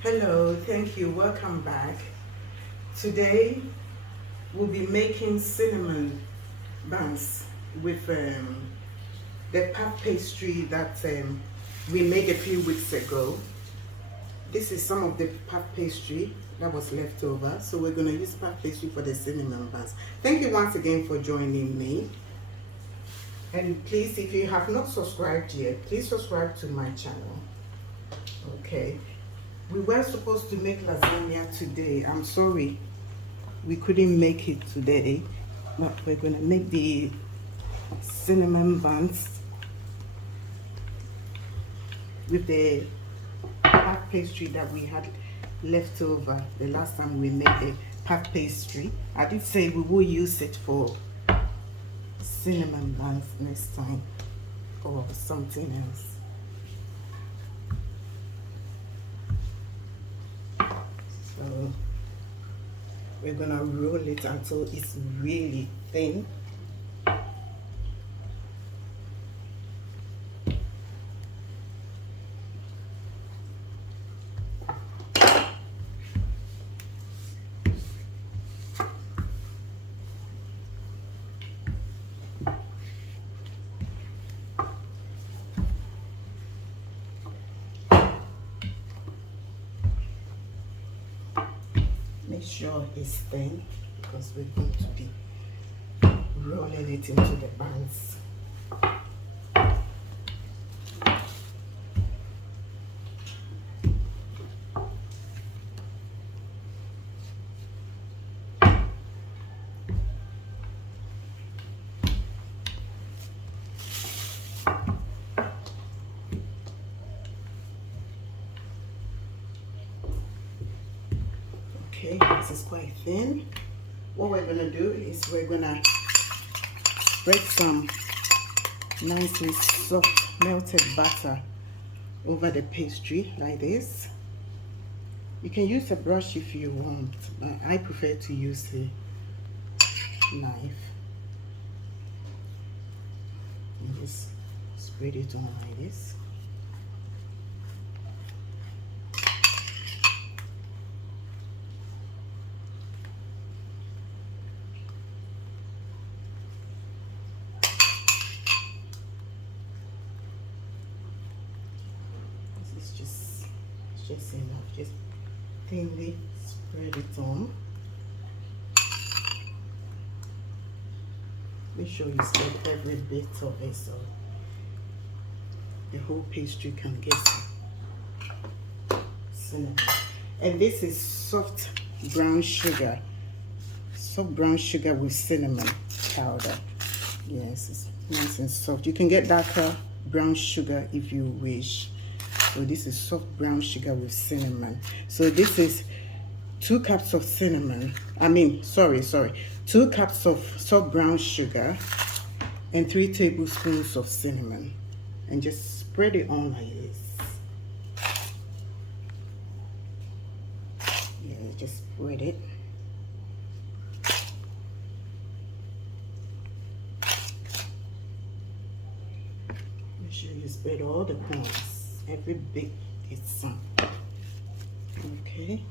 Hello, thank you. Welcome back. Today we'll be making cinnamon buns with the puff pastry that we made a few weeks ago. This is some of the puff pastry that was left over, so we're going to use puff pastry for the cinnamon buns. Thank you once again for joining me. And please, if you have not subscribed yet, please subscribe to my channel. Okay. We were supposed to make lasagna today. I'm sorry we couldn't make it today, but we're gonna make the cinnamon buns with the puff pastry that we had left over the last time we made the puff pastry. I did say we will use it for cinnamon buns next time or something else. So we're gonna roll it until it's really thin. Make sure it's thin because we're going to be rolling it into the buns. Okay, this is quite thin. What we're gonna do is we're gonna spread some nicely soft melted butter over the pastry like this. You can use a brush if you want, but I prefer to use a knife. And just spread it on like this. Just enough, just thinly spread it on. Make sure you spread every bit of it so the whole pastry can get cinnamon. And this is soft brown sugar with cinnamon powder. Yes, it's nice and soft. You can get darker brown sugar if you wish. So this is soft brown sugar with cinnamon. So this is 2 cups of cinnamon. 2 cups of soft brown sugar and 3 tablespoons of cinnamon. And just spread it on like this. Yeah, just spread it. Make sure you spread all the corners. Every bit is some. Okay.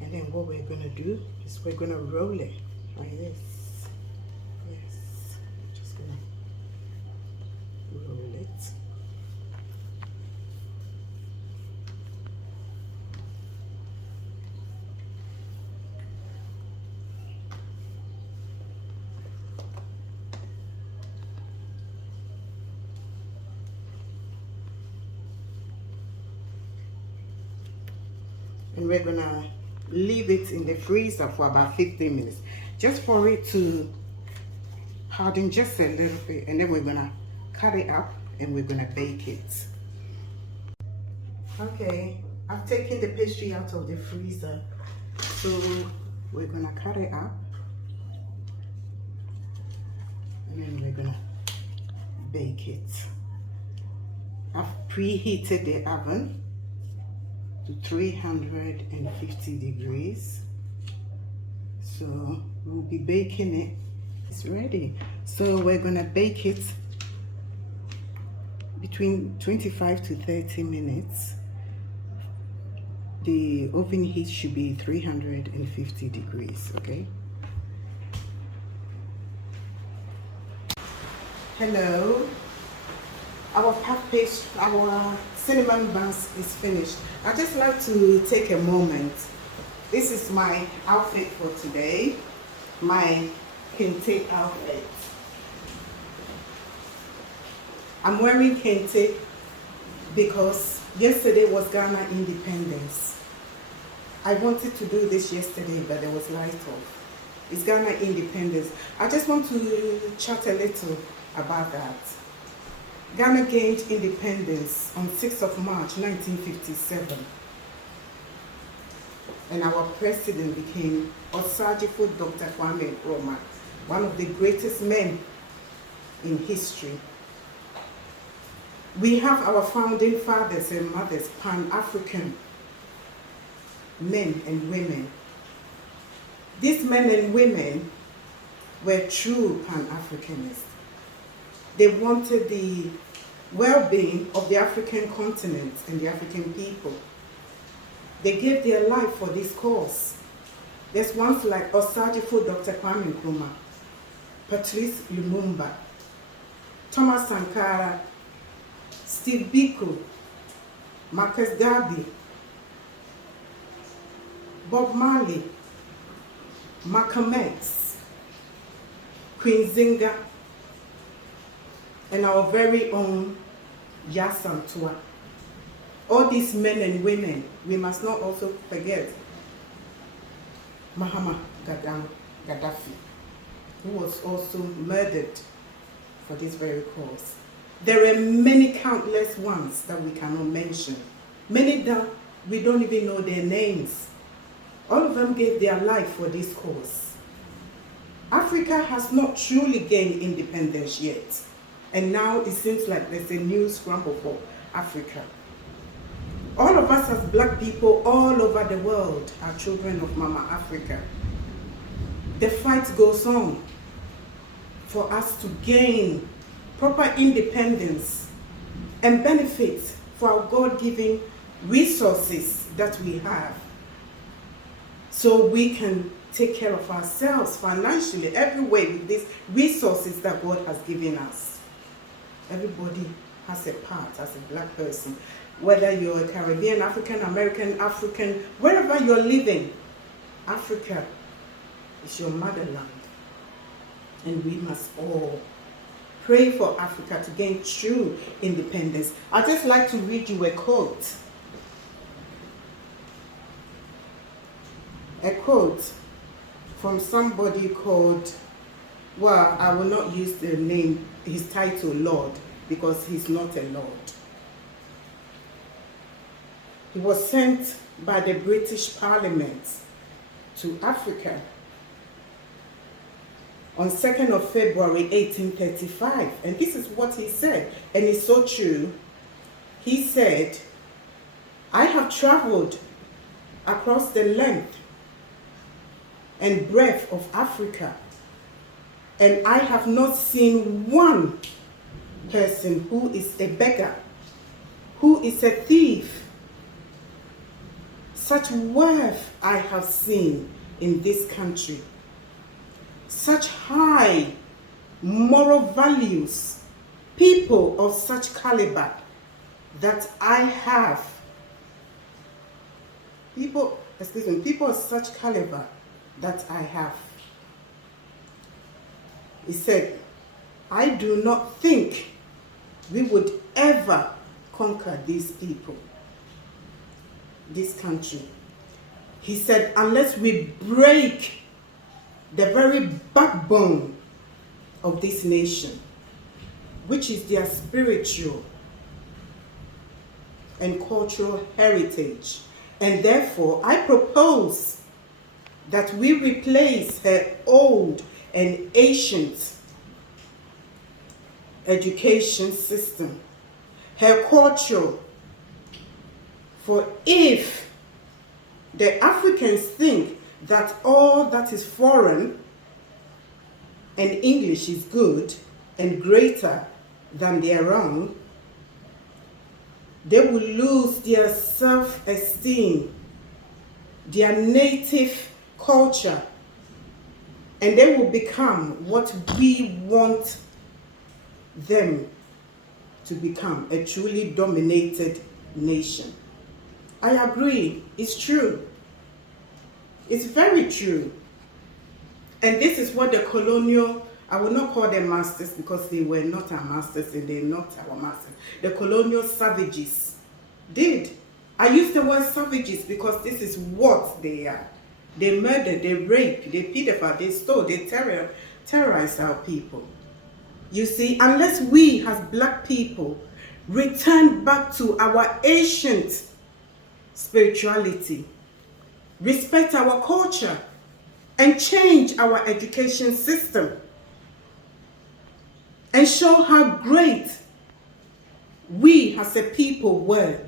And then what we're gonna do is we're gonna roll it like this. Yes. Just gonna roll it. And we're gonna leave it in the freezer for about 15 minutes just for it to harden just a little bit, and then we're gonna cut it up and we're gonna bake it. Okay, I've taken the pastry out of the freezer, so we're gonna cut it up and then we're gonna bake it. I've preheated the oven to 350 degrees. So we'll be baking it. It's ready. So we're gonna bake it between 25 to 30 minutes The oven heat should be 350 degrees, okay? Hello. Our puff paste, our cinnamon buns is finished. I'd just like to take a moment. This is my outfit for today, my kente outfit. I'm wearing kente because yesterday was Ghana Independence. I wanted to do this yesterday, but there was light off. It's Ghana Independence. I just want to chat a little about that. Ghana gained independence on 6th of March 1957. And our president became Osajifo Dr. Kwame Nkrumah, one of the greatest men in history. We have our founding fathers and mothers, Pan-African men and women. These men and women were true Pan-Africanists. They wanted the well-being of the African continent and the African people. They gave their life for this cause. There's ones like Osajifo Dr. Kwame Nkrumah, Patrice Lumumba, Thomas Sankara, Steve Biko, Marcus Garvey, Bob Marley, Malcolm X, Queen Zinga, and our very own Yasantua. All these men and women, we must not also forget Muhammad Gaddafi, who was also murdered for this very cause. There are many countless ones that we cannot mention. Many that we don't even know their names. All of them gave their life for this cause. Africa has not truly gained independence yet. And now it seems like there's a new scramble for Africa. All of us as black people all over the world are children of Mama Africa. The fight goes on for us to gain proper independence and benefit for our God-given resources that we have, so we can take care of ourselves financially, every way, with these resources that God has given us. Everybody has a part as a black person, whether you're a Caribbean, African, American, African, wherever you're living. Africa is your motherland, and we must all pray for Africa to gain true independence. I'd just like to read you a quote. A quote from somebody called, well, I will not use the name, his title, Lord, because he's not a Lord. He was sent by the British Parliament to Africa on 2nd of February 1835. And this is what he said, and it's so true. He said, I have traveled across the length and breadth of Africa, and I have not seen one person who is a beggar, who is a thief. Such worth I have seen in this country. Such high moral values, people of such caliber that I have. People of such caliber that I have. He said, I do not think we would ever conquer these people, this country. He said, unless we break the very backbone of this nation, which is their spiritual and cultural heritage. And therefore, I propose that we replace her old and ancient education system, her culture. For if the Africans think that all that is foreign and English is good and greater than their own, they will lose their self-esteem their native culture, and they will become what we want them to become, a truly dominated nation. I agree, it's true. It's very true. And this is what the colonial, I will not call them masters because they were not our masters and they're not our masters. The colonial savages did. I use the word savages because this is what they are. They murder, they rape, they pedophile, they stole, they terrorize our people. You see, unless we as black people return back to our ancient spirituality, respect our culture, and change our education system, and show how great we as a people were.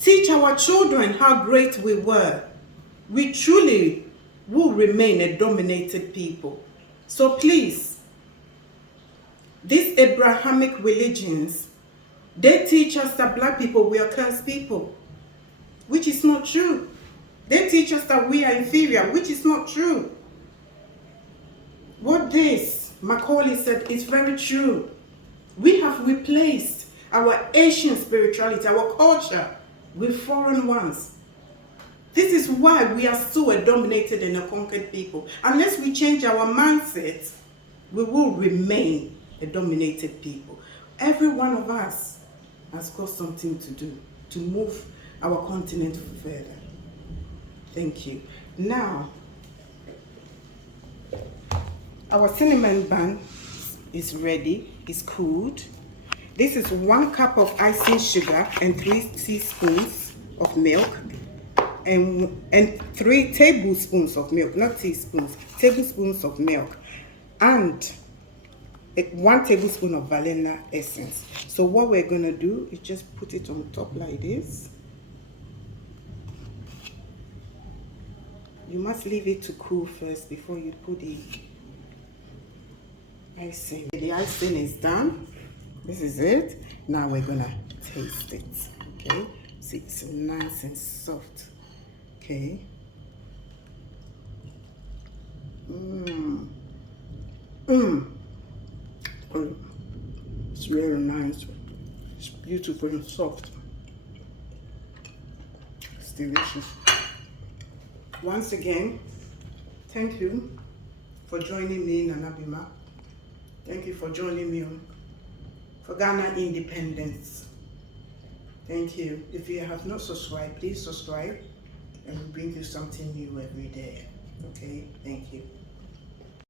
Teach our children how great we were. We truly will remain a dominated people. So please, these Abrahamic religions, they teach us that black people, we are cursed people, which is not true. They teach us that we are inferior, which is not true. What this Macaulay said is very true. We have replaced our Asian spirituality, our culture, with foreign ones. This is why we are still a dominated and a conquered people. Unless we change our mindset, we will remain a dominated people. Every one of us has got something to do to move our continent further. Thank you. Now, our cinnamon bun is ready, it's cooled. This is 1 cup of icing sugar and 3 teaspoons of milk and 3 tablespoons of milk, not teaspoons, tablespoons of milk, and 1 tablespoon of vanilla essence. So what we're gonna do is just put it on top like this. You must leave it to cool first before you put the icing. The icing is done. This is it. Now we're gonna taste it. Okay, see, it's nice and soft. Okay. It's really nice. It's beautiful and soft. It's delicious. Once again, thank you for joining me, Nana Bemma. Thank you for joining me for Ghana independence. Thank you. If you have not subscribed, please subscribe, and we'll bring you something new every day. Okay, thank you.